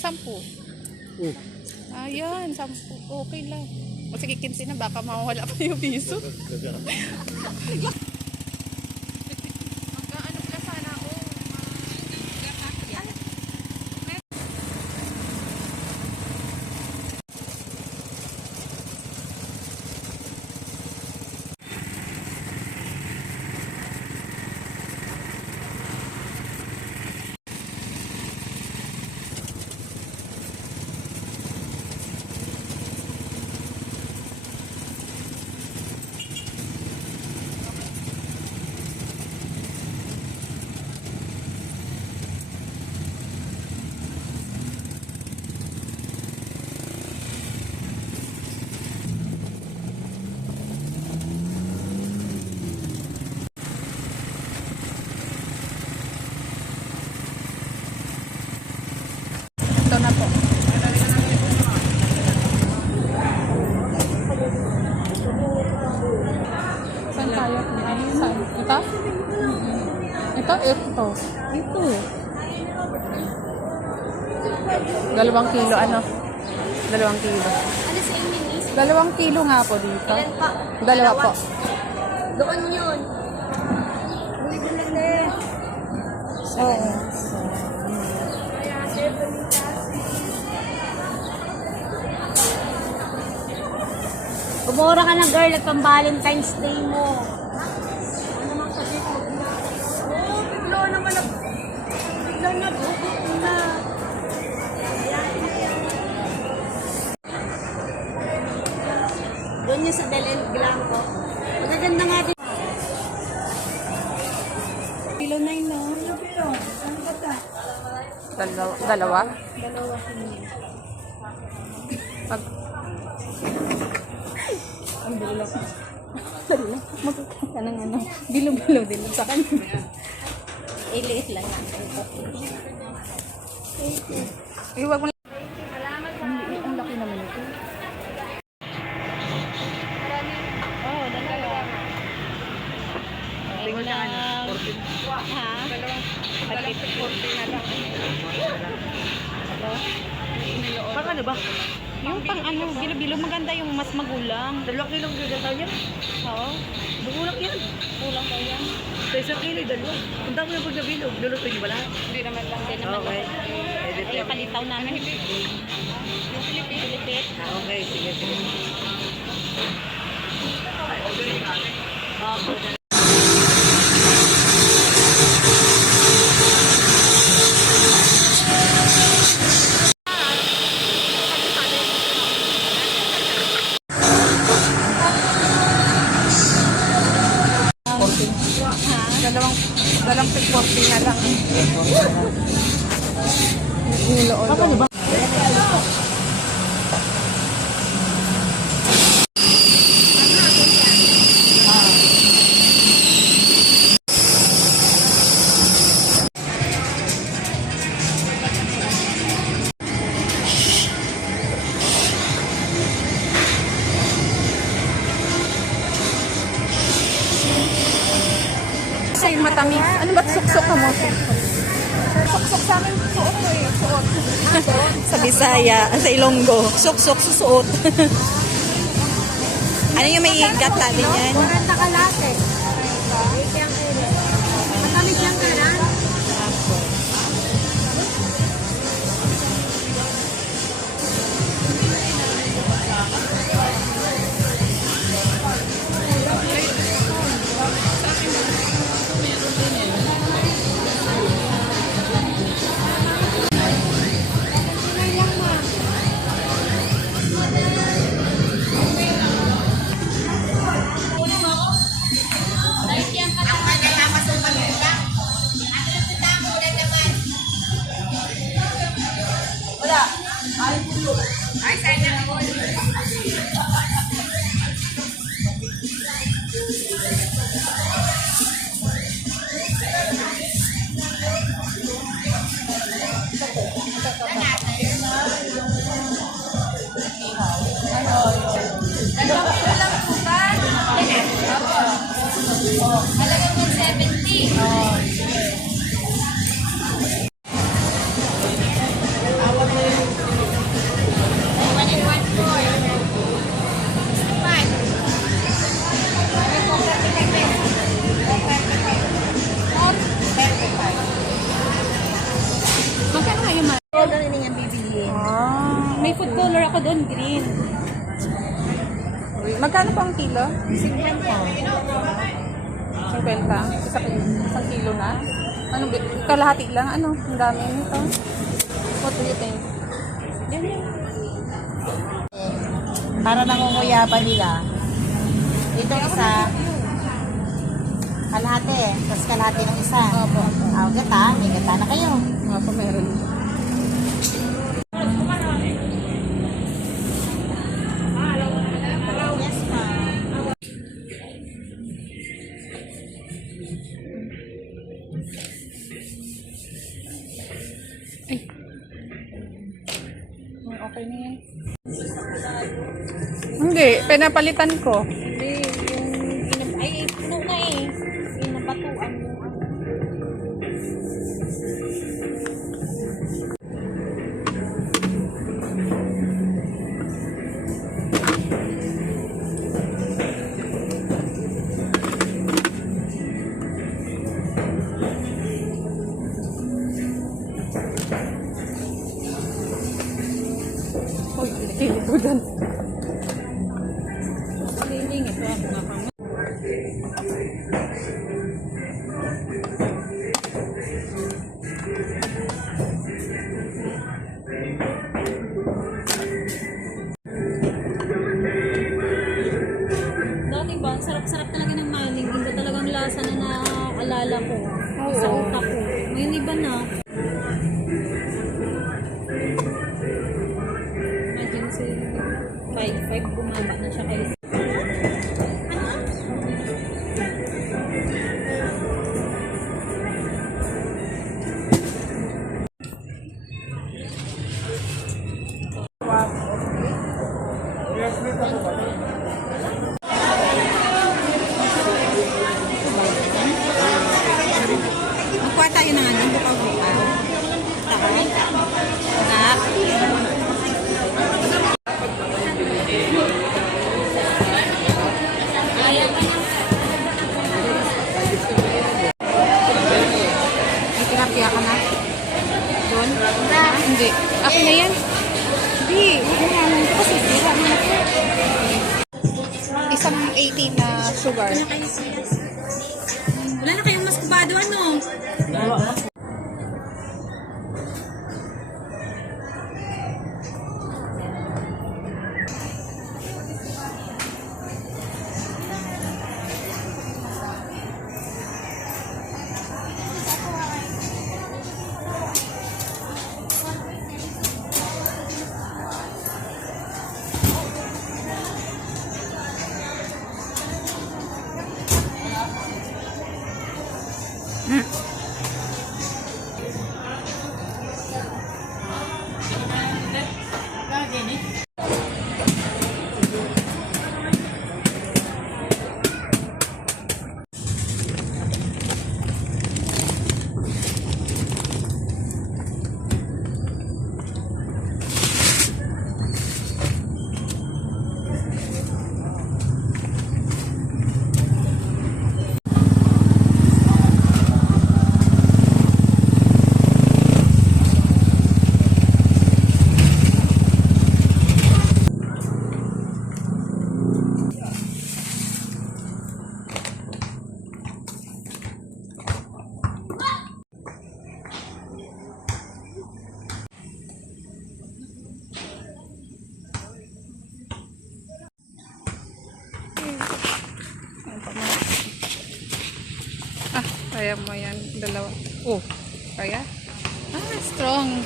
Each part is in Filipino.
10. Ayan, 10. Okay lang. O sige, 15 na. Baka mawala pa yung piso. Ito na po. Saan tayo? Saan? Ito? Ito? Ito. Ito. 2 kilo, ano? 2 kilo. Ano sa inyo, miss? 2 kilo nga po dito. Ilan pa? 2 po. Doon yun. Bili-bili. Oo. Bumura ka na, girl, at pang Valentine's Day mo. Ano naman kasi ko? Oo, bigla naman na. Bigla na, bukot na. Doon yung sa Del Blanco. Magaganda nga din. Kilo 9 na. Ano kilo? Ano ba ta? Dalawa? Dalawa. Pag... Ang bilo. Dali lang. Magkakita ng ano. Bilo-bilo din sa kanya. Iliit lang yan. Iwag mo lang. Ang laki naman ito. Oo, dalawa. Tingnan ka ano? 14. Ha? Pag-14 na lang. Pag ano ba? Yung pang ano, bilo-bilo maganda yung mas magulang. 2 kilong gagataw yan? Oo. Bugulak yan. Kulang ba yan? Sa 1 kilo, 2. Kung tama yung pagkabilog, luluto nyo ba lahat? Hindi naman lang. Hindi naman Okay. lang. Ay, yung palitaw namin. Yung Pilipit. Okay, sige, sige. Dalawang 40 na lang. Ano ba? Kasi matamis. Ano ba suksok ka mo? Suksok sa amin, suot ko eh. Suot. Sa Bisaya, sa Ilonggo. Suksok, susuot. Ano yung may igat natin yan? Kurang nakalate. Matamis lang ka na? Talagang 170. may food color ako doon, green. Magkano po ang kilo? 50. 50. Isang kilo na? Ano, kalahati lang? Ano? Ang dami nito. What do you think? Yan. Para nangunguya pa nila. Ito isa, kalahati. Tapos kalahati ng isa. Opo. Gata. May gata na kayo. Opo, meron. Yes, ma'am. Okay na yan. Hindi, pinapalitan ko. Hindi, ay, puno na eh. Inabatuan mo. Uy, kilig ko dyan. Cleaning ito ang mga pang. Dati ba, ang sarap-sarap talaga ng maling. Hindi talagang lasa na naaalala ko sa utak ko. Ngayon iba na. Imagine si 5-5 bumaba na siya kayo. Magkuha tayo ng ano, bukaw-bukaw. Takay. Tak. May tinapia ka na? Doon? Hindi. Akin na yan. Hindi. Ito kasi sira na ito. Isang 18 na sugar. Wala na kayong mas kubado, ano? Kaya mo yan. Dalawa. Oh, kaya? Strong.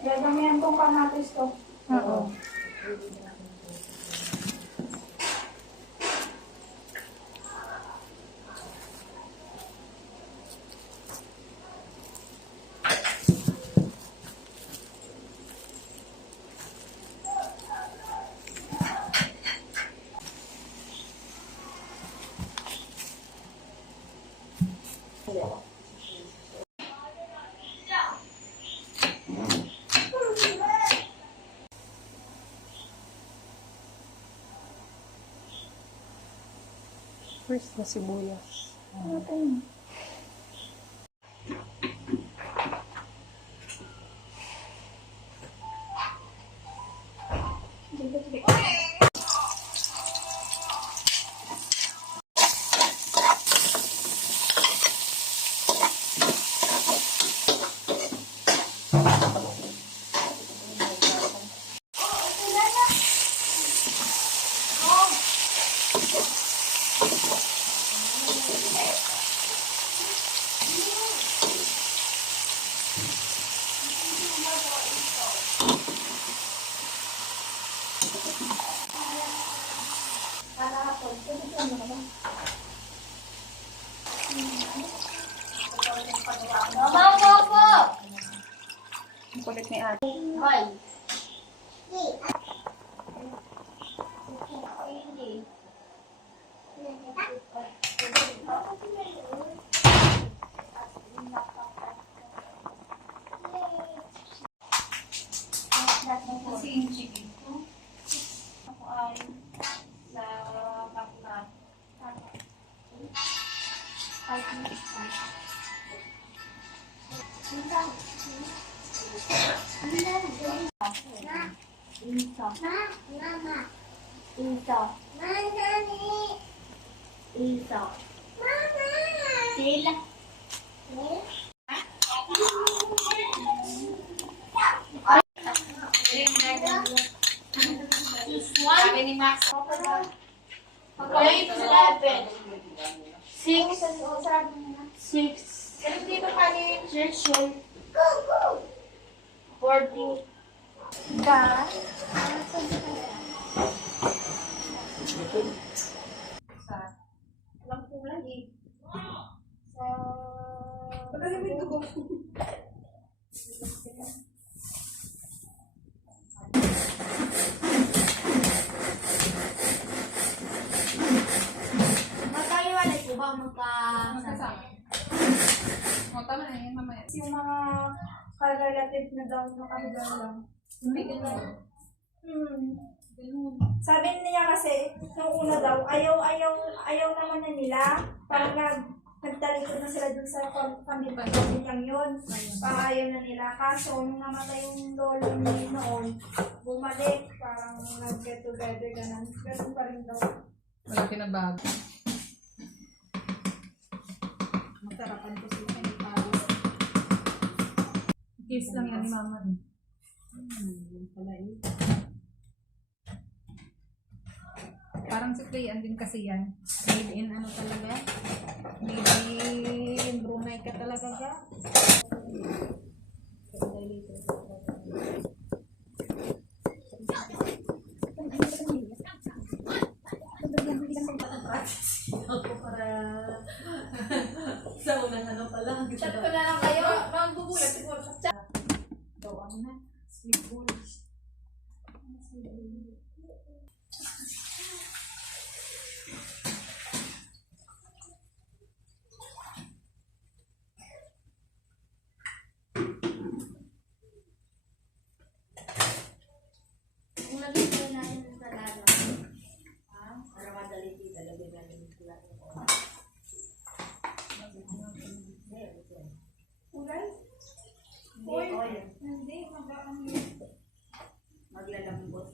Gagamihan kong kamatis to. Oo. First na sibuyas. Ang kulit ni ate. Hoy. Kasi yung chicken ko. Ako ay sa bakla. Sila. Sabi ni Max. Kaya ito sa 11. 6. 6. Pero dito pa rin. 40. Walang kulay eh. Sa... Magkaiwalay ko ba Magkasama. O, tama na yan, mamaya. Yung mga ka-relative na daw nakahiga lang. Hindi ganun. Sabi niya kasi, nung una daw, ayaw naman na nila. Parang nagtalikod na sila dun sa pamilyang yun. Ayaw na nila. Kaso, nung namatay yung lolo ni noon, bumalik. Parang nag-get together ganun. Ganun pa rin daw. Wala pinabago. Masarapan ko sila kay Paris. Kiss lang yan ni mama. Pala yun. Parang si Playan din kasi yan. Made in ano talaga? Made in Brunei ka talaga ka? Sa unang ano pala. Chat ko na lang kayo. Magbubulat siguro sa chat. Ano na? Sweet balls. Kung nag-ipin natin sa talaga. Para madali dito. Lagyan natin sila. Kulay? Hindi. Maglalambot.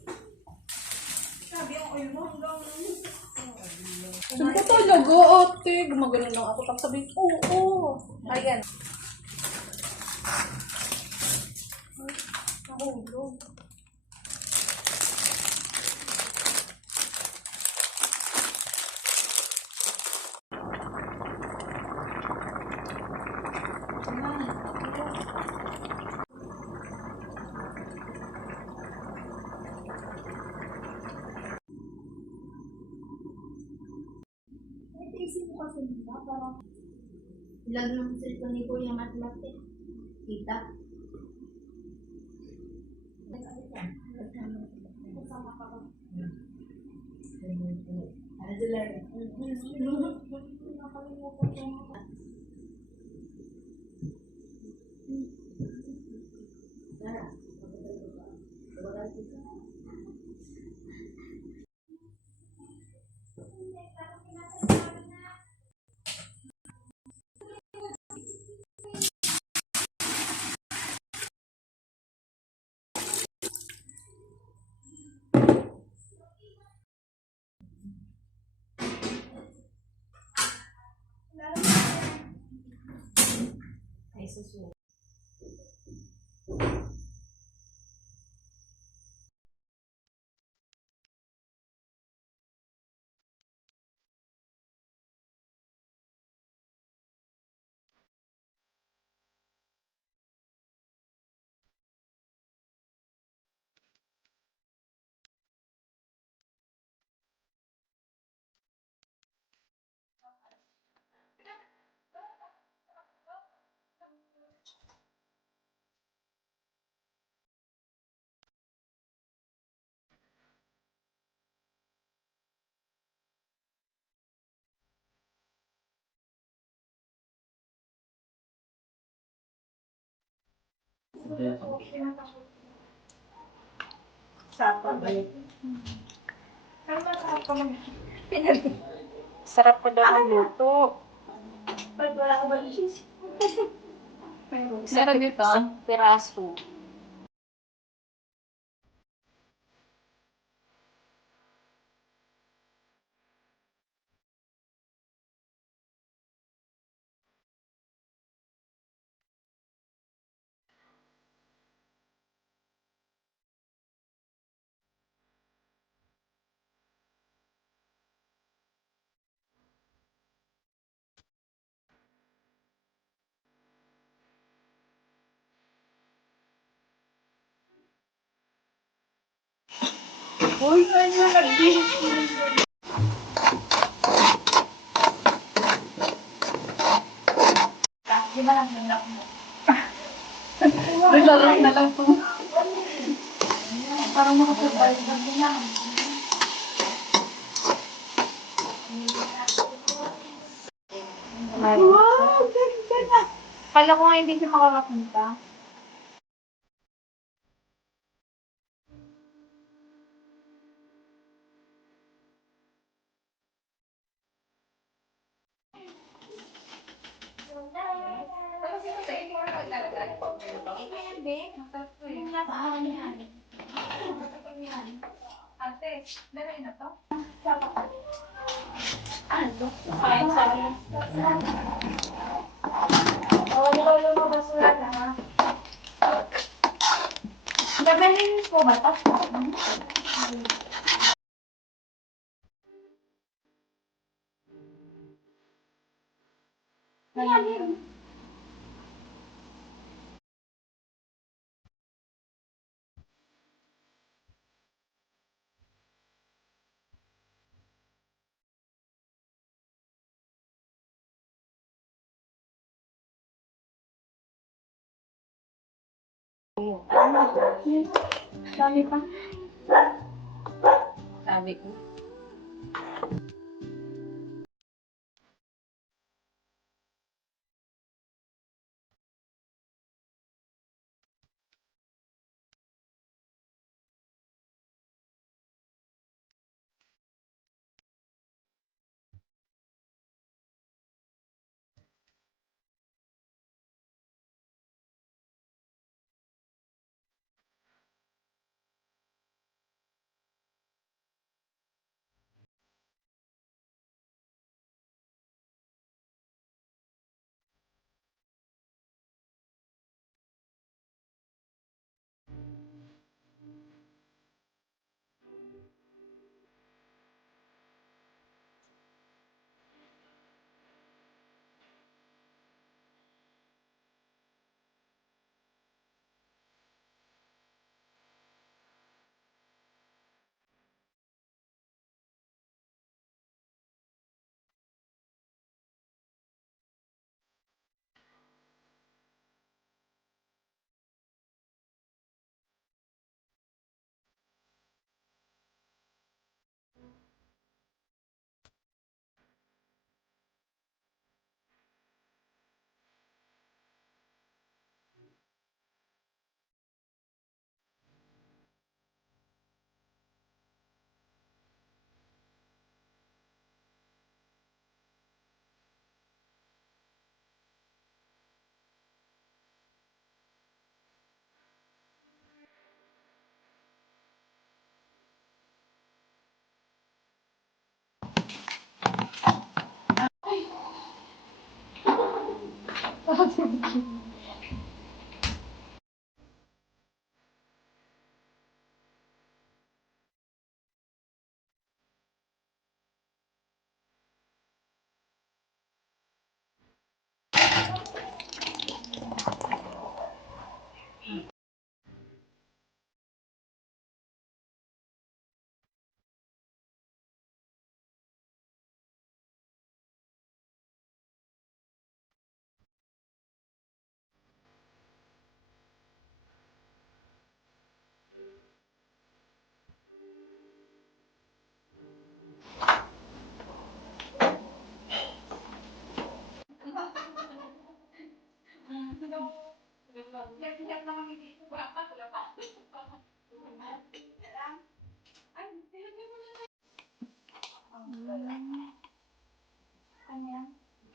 Sabi yung oil mo hanggang... Saan ko talaga, ate? Gumagano lang ako. Tapos sabihin, oo. Ayan. Nahulog. Ilag ng cellphone ni Kuya Matlate. Kita. Sarap ko daw ang luto. Meron dito. Piraso. Laro na lang po. Parang makapagbayad na nila. Wow! Ganda na! Kala ko nga hindi siya makakapunta. Ate, dali na to? Ano? Kain sa akin. Wala mo basura na ha? Gabahin ko ba ito? Dami pa. Dami ko.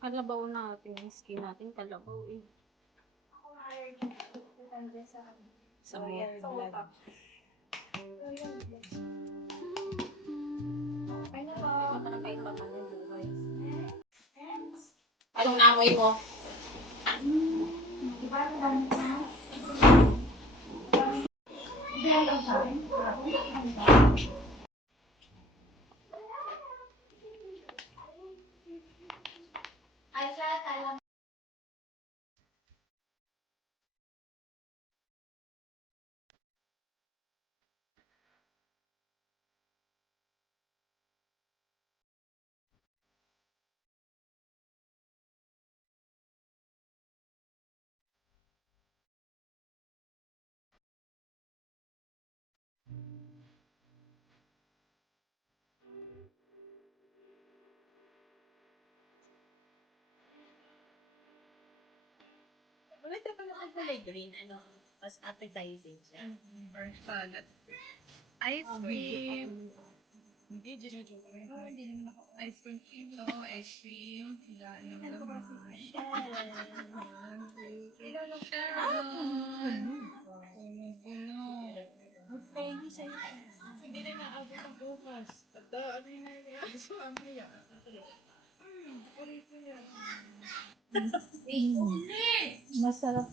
Kalabaw natin. Yung skin natin kalabaw eh. Depende sa Sa blood. Ay na po. Matangkay pa pa ng buhay. Anong namoy mo? Diba? Dami na. Hindi alam sa akin. Ay, sa alam. Maganda pa naman kulay green, ano, mas appetizing siya. Or salad. Ice cream. Hindi, just ice cream ito, ice cream. Ilan naman. Sharon. Puno. Pengi sa'yo. Hindi na naabot ang bukas. Ano yung nangyayari sa amaya? Masarap